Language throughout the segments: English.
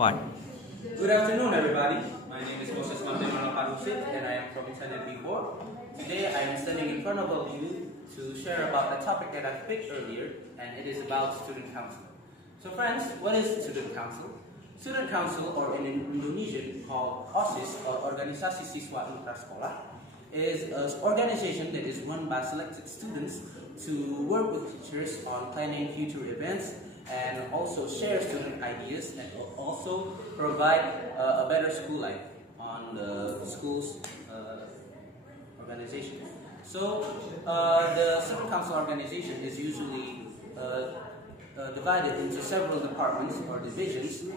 One. Good afternoon, everybody. My name is Moses Mantemano Karusit, and I am from Internet B4. Today, I am standing in front of all of you to share about a topic that I picked earlier, and it is about student council. So, friends, what is student council? Student council, or in Indonesian called OSIS, or Organisasi Siswa Intrasekolah, is an organization that is run by selected students to work with teachers on planning future events and also share student ideas and also provide a better school life on the school's organization. So the student council organization is usually divided into several departments or divisions,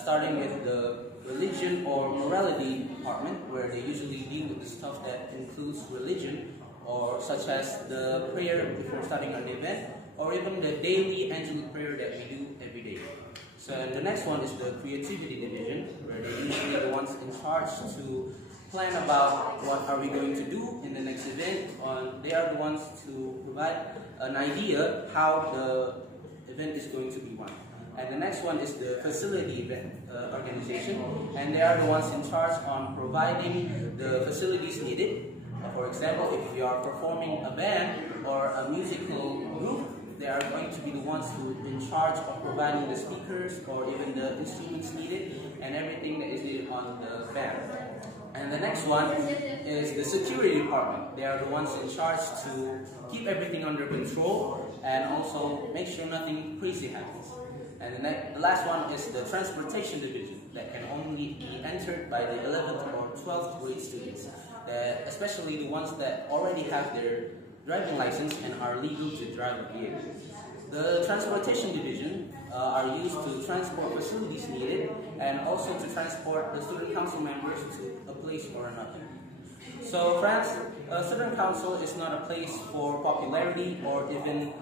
starting with the religion or morality department, where they usually deal with the stuff that includes religion, or such as the prayer before starting an event, or even the daily angelic prayer that we do every day. So the next one is the creativity division, where they're usually the ones in charge to plan about what are we going to do in the next event. They are the ones to provide an idea how the event is going to be run. And the next one is the facility event organization, and they are the ones in charge on providing the facilities needed. For example, if you are performing a band or a musical group, they are going to be the ones who are in charge of providing the speakers or even the instruments needed and everything that is needed on the band. And the next one is the security department. They are the ones in charge to keep everything under control and also make sure nothing crazy happens. And the last one is the transportation division that can only be entered by the 11th or 12th grade students, especially the ones that already have their driving license and are legal to drive a vehicle. The transportation division are used to transport facilities needed and also to transport the student council members to a place or another. So friends, student council is not a place for popularity or even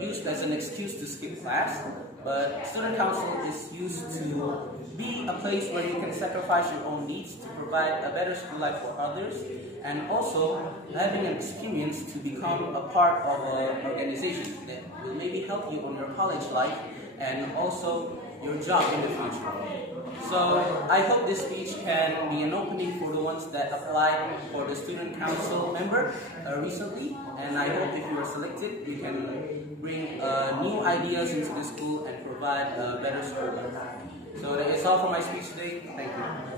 used as an excuse to skip class, but student council is used to be a place where you can sacrifice your own needs to provide a better school life for others, and also having an experience to become a part of an organization that will maybe help you on your college life and also your job in the future. So I hope this speech can be an opening for the ones that applied for the student council member recently, and I hope if you are selected, you can bring new ideas into the school and provide a better school life. So that is all for my speech today. Thank you.